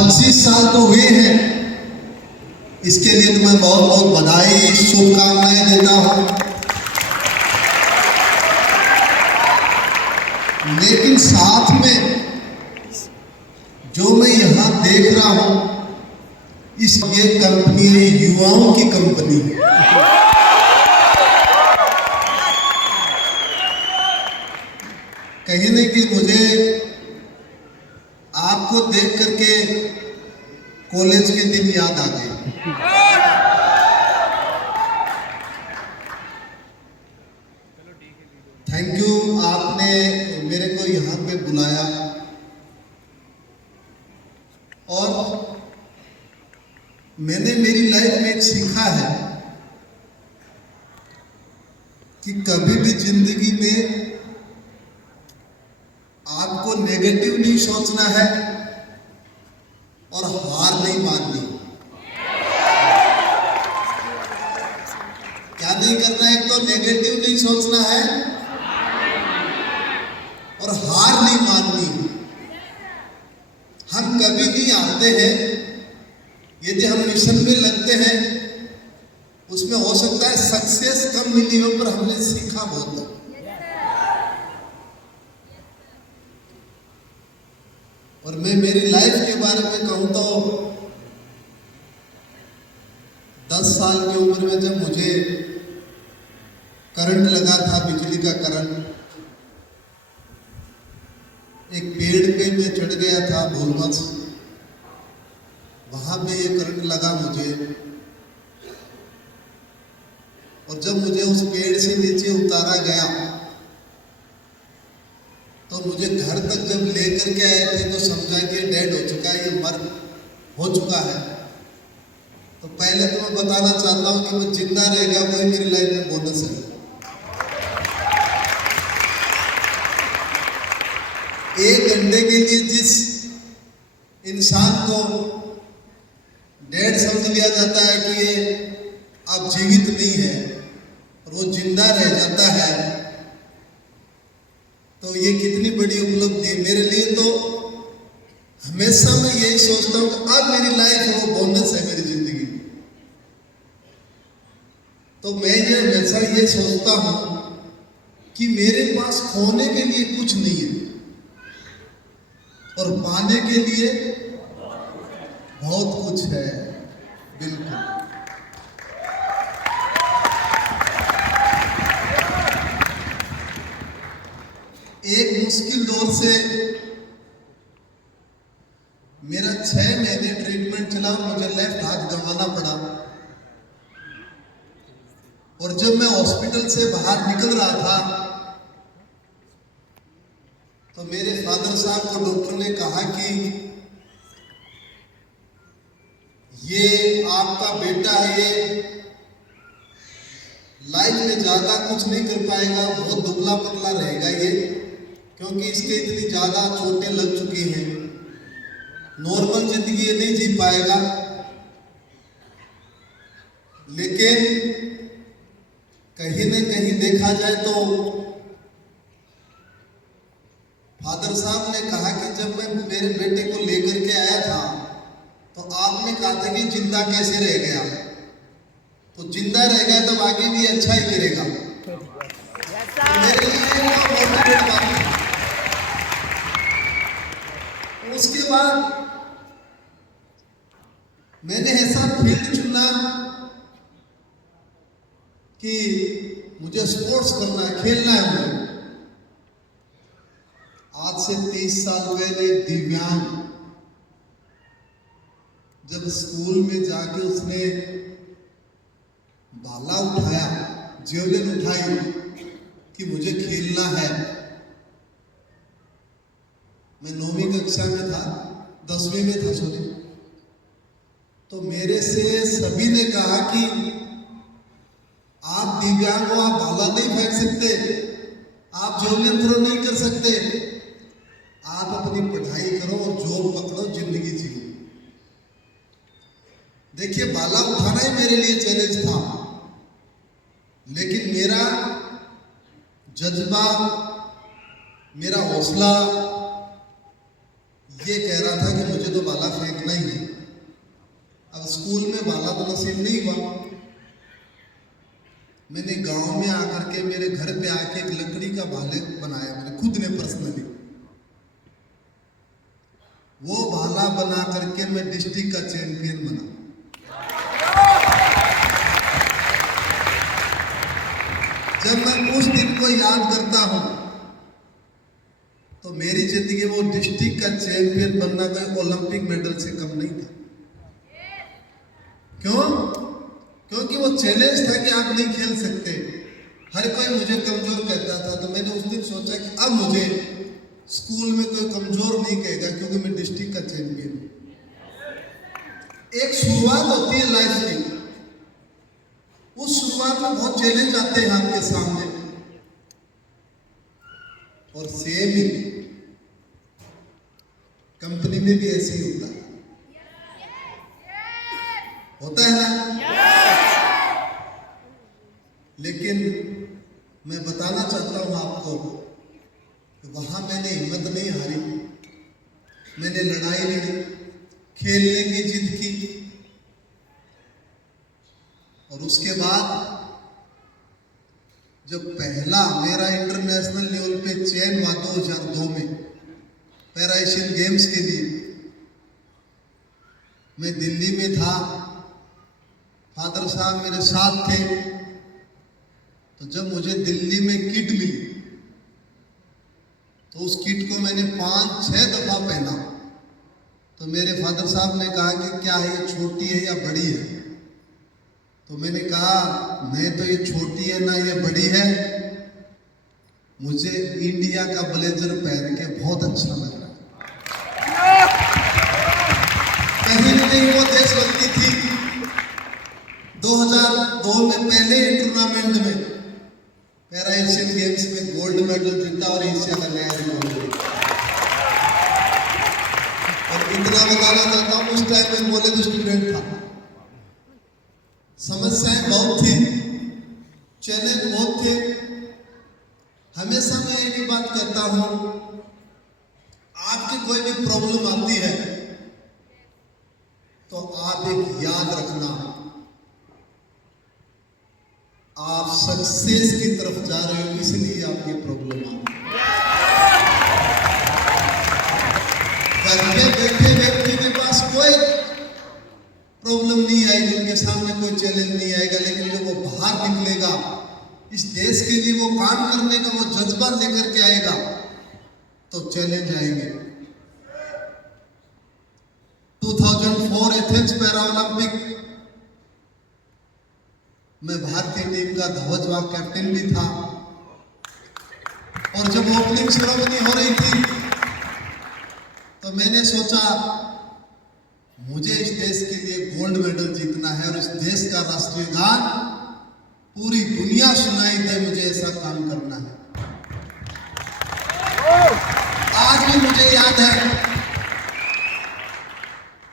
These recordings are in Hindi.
25 साल तो हुए हैं, इसके लिए तो मैं बहुत बहुत बधाई शुभकामनाएं देता हूं। लेकिन साथ में जो मैं यहां देख रहा हूं, ये कंपनी है युवाओं की कंपनी। कहीं नहीं कि मुझे आपको देख करके कॉलेज के दिन याद आ गए। थैंक यू, आपने मेरे को यहाँ पे बुलाया। और मैंने मेरी लाइफ में एक सीखा है कि कभी भी जिंदगी में आपको नेगेटिव नहीं सोचना है और हार नहीं माननी। क्या नहीं करना है? तो नेगेटिव नहीं सोचना है और हार नहीं माननी। हम कभी नहीं हारते हैं। यदि हम मिशन में लगते हैं, उसमें हो सकता है सक्सेस कम मिली हो, पर हमने सीखा बहुत है। और मैं मेरी लाइफ के बारे में कहूं तो 10 साल की उम्र में जब मुझे करंट लगा था, बिजली का करंट, एक पेड़ पे मैं चढ़ गया था भूलवश, वहां पे ये करंट लगा मुझे। और जब मुझे उस पेड़ से नीचे उतारा गया तो मुझे घर तक जब लेकर के आए थे तो समझा कि डेड हो चुका है, ये मर हो चुका है। तो पहले तो मैं बताना चाहता हूं कि मैं जिंदा रह गया, वही मेरी लाइफ में बोनस है। 1 घंटे के लिए जिस इंसान को डेड समझ लिया जाता है कि ये अब जीवित नहीं है और वो जिंदा रह जाता है, तो ये कितनी बड़ी उपलब्धि है मेरे लिए। तो हमेशा मैं यही सोचता हूँ कि अब मेरी लाइफ है, वो बोनस है मेरी जिंदगी। तो मैं ये हमेशा ये सोचता हूँ कि मेरे पास खोने के लिए कुछ नहीं है और पाने के लिए बहुत कुछ है। बिल्कुल। एक मुश्किल दौर से मेरा 6 महीने ट्रीटमेंट चला, मुझे लेफ्ट हाथ गंवाना पड़ा। और जब मैं हॉस्पिटल से बाहर निकल रहा था तो मेरे फादर साहब को डॉक्टर ने कहा कि ये आपका बेटा है, ये लाइफ में ज्यादा कुछ नहीं कर पाएगा, बहुत दुबला पतला रहेगा ये, क्योंकि इसके इतनी ज्यादा चोटें लग चुकी हैं, नॉर्मल जिंदगी ये नहीं जी पाएगा। लेकिन कहीं न कहीं देखा जाए तो फादर साहब ने कहा कि जब मैं मेरे बेटे को लेकर के आया था तो आपने कहा था कि जिंदा कैसे रह गया, तो जिंदा रह गया तो आगे भी अच्छा ही करेगा। मेरे लिए मोटिवेट बात है। उसके बाद मैंने ऐसा फील्ड चुना कि मुझे स्पोर्ट्स करना है, खेलना है मुझे। आज से 30 साल पहले दिव्यांग जब स्कूल में जाके उसने भाला उठाया, जेवलिन उठाई कि मुझे खेलना है। मैं 9वीं कक्षा में था, 10वीं में था सॉरी। तो मेरे से सभी ने कहा कि आप दिव्यांग हो, आप भाला नहीं फेंक सकते, आप जेवलिन थ्रो नहीं कर सकते, आप अपनी पढ़ाई करो और जॉब पकड़ो, जिंदगी जियो। देखिए, भाला उठाना ही मेरे लिए चैलेंज था, लेकिन मेरा जज्बा, मेरा हौसला ये कह रहा था कि मुझे तो भाला फेंकना ही स्कूल में भाला तो नसीब नहीं हुआ। मैंने गांव में आकर के मेरे घर पे आके एक लकड़ी का भाले बनाया, मैंने खुद ने पर्सनली। वो भाला बना करके मैं डिस्ट्रिक्ट का चैंपियन बना। जब मैं उस दिन को याद करता हूं तो मेरी जिंदगी में वो डिस्ट्रिक्ट का चैंपियन बनना कोई ओलंपिक मेडल से कम नहीं था। क्यों? क्योंकि वो चैलेंज था कि आप नहीं खेल सकते। हर कोई मुझे कमजोर कहता था, तो मैंने उस दिन सोचा कि अब मुझे स्कूल में कोई कमजोर नहीं कहेगा, क्योंकि मैं डिस्ट्रिक्ट का चैंपियन हूं। एक शुरुआत होती है लाइफ की, उस शुरुआत में बहुत चैलेंज आते हैं आपके सामने। और सेम ही कंपनी में भी ऐसे ही होता है ना? लेकिन मैं बताना चाहता हूं आपको कि वहां मैंने हिम्मत नहीं हारी, मैंने लड़ाई लड़ी, खेलने की जिद की। और उसके बाद जब पहला मेरा इंटरनेशनल लेवल पे चयन हुआ 2002 में पैरा एशियन गेम्स के लिए, मैं दिल्ली में था, फादर साहब मेरे साथ थे। तो जब मुझे दिल्ली में किट मिली तो उस किट को मैंने 5-6 दफा पहना। तो मेरे फादर साहब ने कहा कि क्या है, ये छोटी है या बड़ी है? तो मैंने कहा नहीं, तो ये छोटी है ना ये बड़ी है, मुझे इंडिया का ब्लेजर पहन के बहुत अच्छा लग रहा है। कहीं न कहीं वो देशभक्ति थी। 2002 में पहले टूर्नामेंट में पैरा एशियन गेम्स में गोल्ड मेडल जीता और एशिया का नया रिकॉर्ड। और इतना बताना चाहता हूं, उस टाइम में कॉलेज स्टूडेंट था, समस्याएं बहुत थी, चैलेंज बहुत थे। हमेशा मैं एक ही बात कहता हूं, आपकी कोई भी प्रॉब्लम आती है तो आप एक याद रखना, आप सक्सेस की तरफ जा रहे हो, इसलिए आपकी प्रॉब्लम आ रही है। घर में बैठे व्यक्ति के पास कोई प्रॉब्लम नहीं आएगी, उनके सामने कोई चैलेंज नहीं आएगा, लेकिन जब वो बाहर निकलेगा, इस देश के लिए वो काम करने का वो जज्बा लेकर के आएगा तो चैलेंज आएंगे। 2004 एथेंस पैरा ओलंपिक मैं भारतीय टीम का ध्वजवाहक कैप्टन भी था। और जब ओपनिंग सेरेमनी हो रही थी तो मैंने सोचा मुझे इस देश के लिए गोल्ड मेडल जीतना है और इस देश का राष्ट्रीय गान पूरी दुनिया सुनाई दे, मुझे ऐसा काम करना है। आज भी मुझे याद है,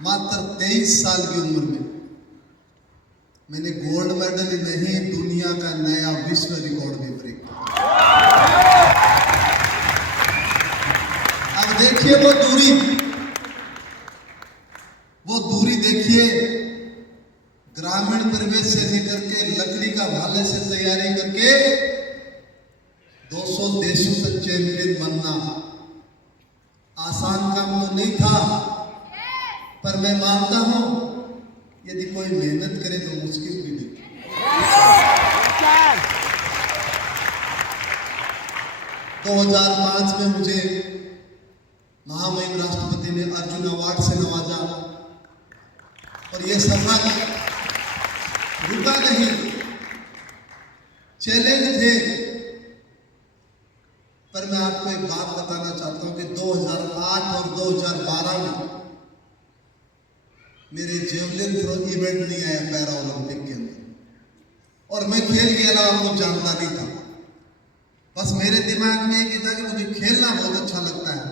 मात्र 23 साल की उम्र में मैंने गोल्ड मेडल ही नहीं, दुनिया का नया विश्व रिकॉर्ड भी ब्रेक किया। अब देखिए वो दूरी देखिए, ग्रामीण परिवेश से लेकर के लकड़ी का भाले से तैयारी करके 200 देशों तक चैंपियन बनना आसान काम तो नहीं था, पर मैं मानता हूं यदि कोई मेहनत करे तो मुश्किल भी नहीं। 2005 में मुझे महामहिम राष्ट्रपति ने अर्जुन अवार्ड से नवाजा और ये सफर रुका नहीं, चैलेंज थे। पर मैं आपको एक बात बताना चाहता हूं कि 2008 और 2012 में मेरे जेवलिन थ्रो इवेंट नहीं आया पैरा ओलंपिक के अंदर, और मैं खेल के अलावा कुछ जानता नहीं था। बस मेरे दिमाग में एक ही था कि मुझे खेलना बहुत अच्छा लगता है,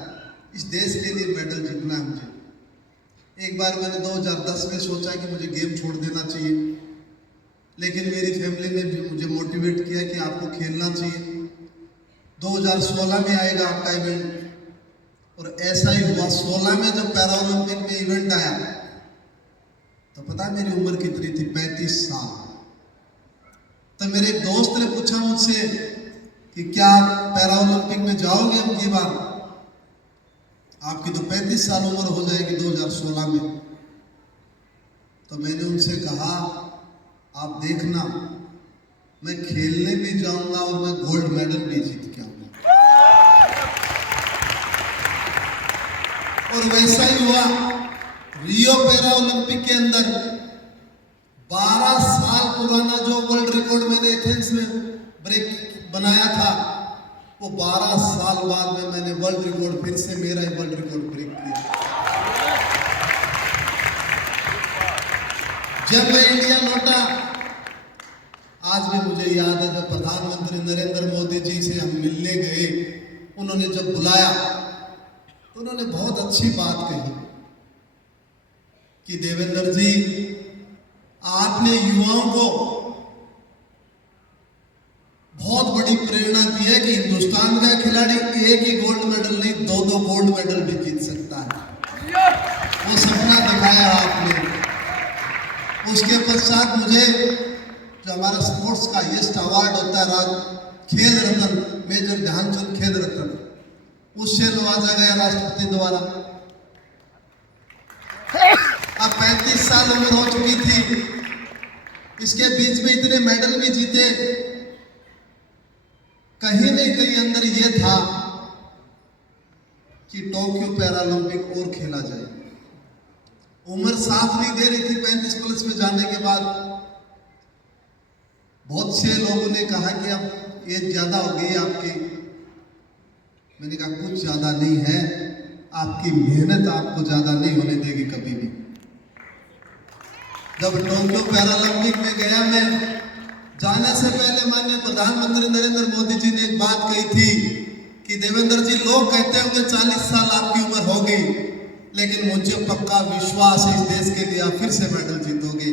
इस देश के लिए मेडल जीतना है मुझे। एक बार मैंने 2010 में सोचा कि मुझे गेम छोड़ देना चाहिए, लेकिन मेरी फैमिली ने भी मुझे मोटिवेट किया कि आपको खेलना चाहिए। 2016 में आएगा आपका इवेंट, और ऐसा ही हुआ। 16 में जब पैरा ओलंपिक में इवेंट आया तो पता है मेरी उम्र कितनी थी? 35 साल। तो मेरे एक दोस्त ने पूछा मुझसे कि क्या आप पैरा ओलंपिक में जाओगे अब की बार? आपकी तो 35 साल उम्र हो जाएगी 2016 में। तो मैंने उनसे कहा आप देखना, मैं खेलने भी जाऊंगा और मैं गोल्ड मेडल भी जीत के आऊंगा। और वैसा ही हुआ। रियो पैरा ओलंपिक के अंदर 12 साल पुराना जो वर्ल्ड रिकॉर्ड मैंने एथेंस में ब्रेक बनाया था, वो 12 साल बाद में मैंने वर्ल्ड रिकॉर्ड फिर से मेरा ही वर्ल्ड रिकॉर्ड ब्रेक किया। जब मैं इंडिया लौटा, आज भी मुझे याद है जब प्रधानमंत्री नरेंद्र मोदी जी से हम मिलने गए, उन्होंने जब बुलाया तो उन्होंने बहुत अच्छी बात कही कि देवेंद्र जी, आपने युवाओं को बहुत बड़ी प्रेरणा दी है कि हिंदुस्तान का खिलाड़ी एक ही गोल्ड मेडल नहीं, 2-2 गोल्ड मेडल भी जीत सकता है। वो सपना दिखाया आपने। उसके पश्चात मुझे जो हमारा स्पोर्ट्स का हाईएस्ट अवार्ड होता है, खेल रत्न, मेजर ध्यानचंद खेल रत्न, उससे नवाजा गया राष्ट्रपति द्वारा। अब 35 साल उम्र हो चुकी थी, इसके बीच में इतने मेडल भी जीते। कहीं न कहीं अंदर ये था कि टोक्यो पैरालंपिक और खेला जाए। उम्र साथ नहीं दे रही थी 35 प्लस में जाने के बाद। बहुत से लोगों ने कहा कि अब एज ज्यादा हो गई आपकी। मैंने कहा कुछ ज्यादा नहीं है, आपकी मेहनत आपको ज्यादा नहीं होने देगी कभी भी। जब टोक्यो पैरालंपिक में गया मैं, जाने से पहले माननीय प्रधानमंत्री नरेंद्र मोदी जी ने एक बात कही थी कि देवेंद्र जी, लोग कहते होंगे 40 साल आपकी उम्र होगी, लेकिन मुझे पक्का विश्वास है इस देश के लिए आप फिर से मेडल जीतोगे।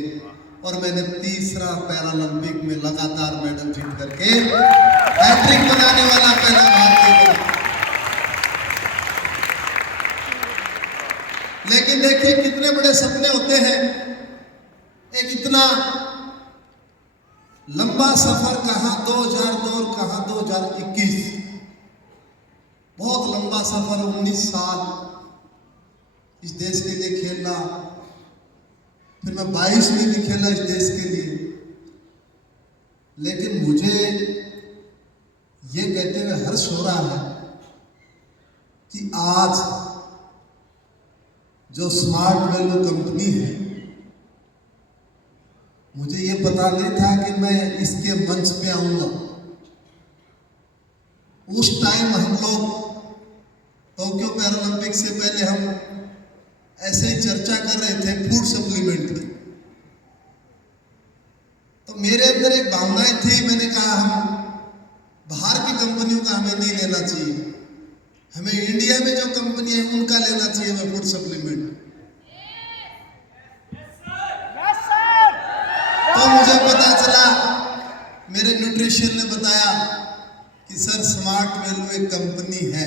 और मैंने तीसरा पैरालंपिक में लगातार मेडल जीत करके हैट्रिक बनाने वाला पहला भारतीय बना। लेकिन देखिए कितने बड़े सपने होते हैं। एक इतना लंबा सफर, कहां 2002 और कहां 2021, बहुत लंबा सफर। 19 साल इस देश के लिए खेलना, फिर मैं 22 में भी खेला इस देश के लिए। लेकिन मुझे ये कहते हुए हर्ष हो रहा है कि आज जो स्मार्ट वैल्यू कंपनी है, मुझे ये पता नहीं था कि मैं इसके मंच पे आऊंगा। उस टाइम हम लोग टोक्यो पैरालंपिक से पहले हम ऐसे ही चर्चा कर रहे थे फूड सप्लीमेंट की। तो मेरे अंदर एक भावनाएं थी, मैंने कहा हम बाहर की कंपनियों का हमें नहीं लेना चाहिए, हमें इंडिया में जो कंपनी है उनका लेना चाहिए हमें फूड सप्लीमेंट। तो मुझे पता चला, मेरे न्यूट्रिशन ने बताया कि सर स्मार्ट वैल्यू एक कंपनी है।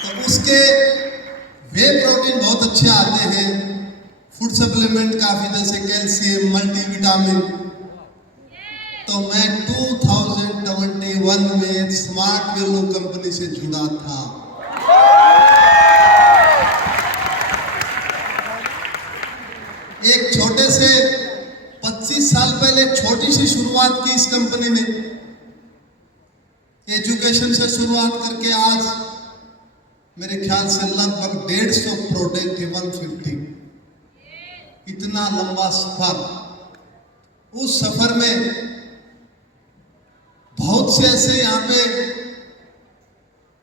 तो उसके वे प्रोटीन बहुत अच्छे आते हैं, फूड सप्लीमेंट काफी, जैसे कैल्शियम, मल्टीविटामिन। तो मैं 2021 में स्मार्ट वैल्यू कंपनी से जुड़ा था। एक छोटे से 25 साल पहले छोटी सी शुरुआत की इस कंपनी ने, एजुकेशन से शुरुआत करके आज मेरे ख्याल से लगभग 150 प्रोडक्ट, 150, इतना लंबा सफर। उस सफर में बहुत से ऐसे यहाँ पे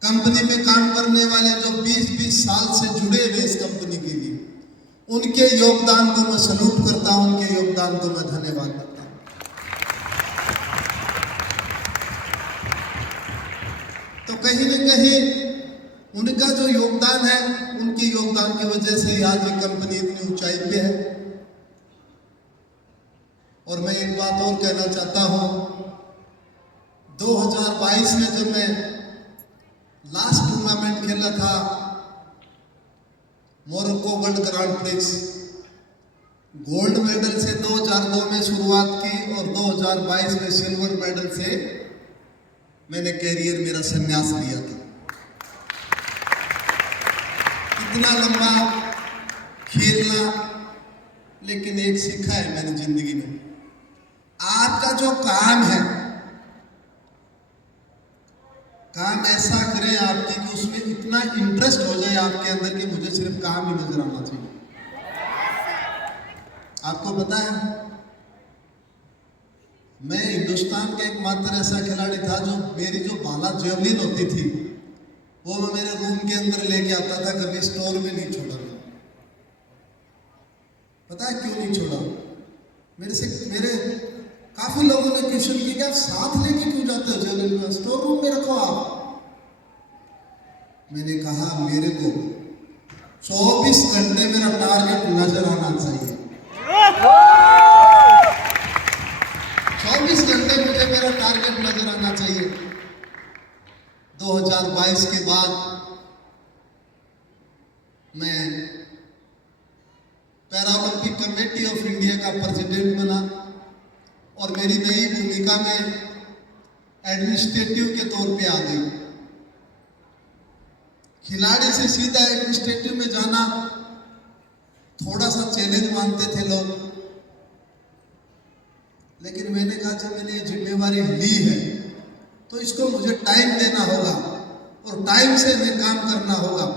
कंपनी में काम करने वाले जो 20-20 साल से जुड़े हुए इस कंपनी के लिए, उनके योगदान को मैं सल्यूट करता हूं, उनके योगदान को मैं धन्यवाद करता हूं। तो कहीं न कहीं उनका जो योगदान है, उनके योगदान की वजह से आज ये कंपनी इतनी ऊंचाई पे है। और मैं एक बात और कहना चाहता हूं, 2022 में जब मैं लास्ट टूर्नामेंट खेला खेला था Morocco world grand prix, gold medal से 2002 में शुरुआत की और 2022 में सिल्वर मेडल से मैंने कैरियर मेरा संन्यास लिया था। इतना लंबा खेलना, लेकिन एक सीखा है मैंने जिंदगी में, आपका जो काम है, काम ऐसा करें आपकी कि उसमें इतना इंटरेस्ट हो जाए आपके अंदर कि मुझे सिर्फ काम ही नजर आना चाहिए। आपको पता है, मैं हिंदुस्तान का एकमात्र ऐसा खिलाड़ी था जो मेरी जो बाला जेवलिन होती थी वो मैं मेरे रूम के अंदर लेके आता था, कभी स्टोर में नहीं छोड़ा। पता है क्यों नहीं छोड़ा? मेरे काफी लोगों ने क्वेश्चन किया कि आप साथ लेके क्यों जाते हो जेवलिन को, स्टोर रूम में रखो आप। मैंने कहा मेरे को 24 घंटे मेरा टारगेट नजर आना चाहिए। 24 घंटे मुझे मेरा टारगेट नजर आना चाहिए। 2022 के बाद मैं पैरालंपिक कमेटी ऑफ इंडिया का प्रेसिडेंट बना और मेरी नई भूमिका में एडमिनिस्ट्रेटिव के तौर पे आ गई। खिलाड़ी से सीधा एडमिनिस्ट्रेटिव में जाना थोड़ा सा चैलेंज मानते थे लोग, लेकिन मैंने कहा जब मैंने ये जिम्मेवारी ली है तो इसको मुझे टाइम देना होगा और टाइम से हमें काम करना होगा।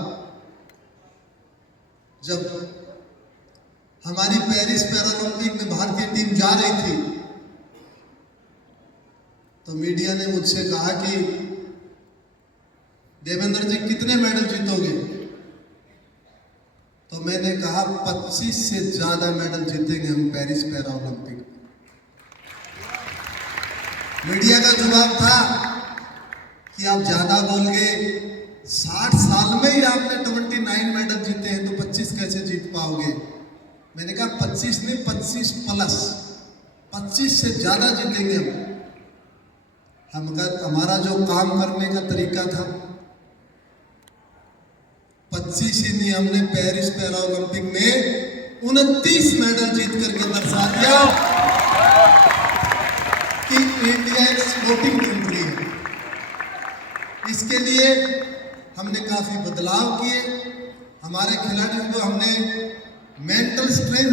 जब हमारी पेरिस पैरालंपिक में भारतीय टीम जा रही थी तो मीडिया ने मुझसे कहा कि देवेंद्र जी कितने मेडल जीतोगे? तो मैंने कहा 25 से ज्यादा मेडल जीतेंगे हम पेरिस पैरालंपिक। मीडिया का जवाब था कि आप ज्यादा बोल गए, 60 साल में ही आपने 29 मेडल जीते हैं तो 25 कैसे जीत पाओगे? मैंने कहा 25 नहीं, 25 प्लस, 25 से ज्यादा जीतेंगे हम। हमारा जो काम करने का तरीका था, 25 ही नहीं, हमने पेरिस पैरालंपिक में 29 मेडल जीत करके दर्शा दिया कि इंडिया एक स्पोर्टिंग कंट्री है। इसके लिए हमने काफी बदलाव किए, हमारे खिलाड़ियों को हमने मेंटल स्ट्रेंथ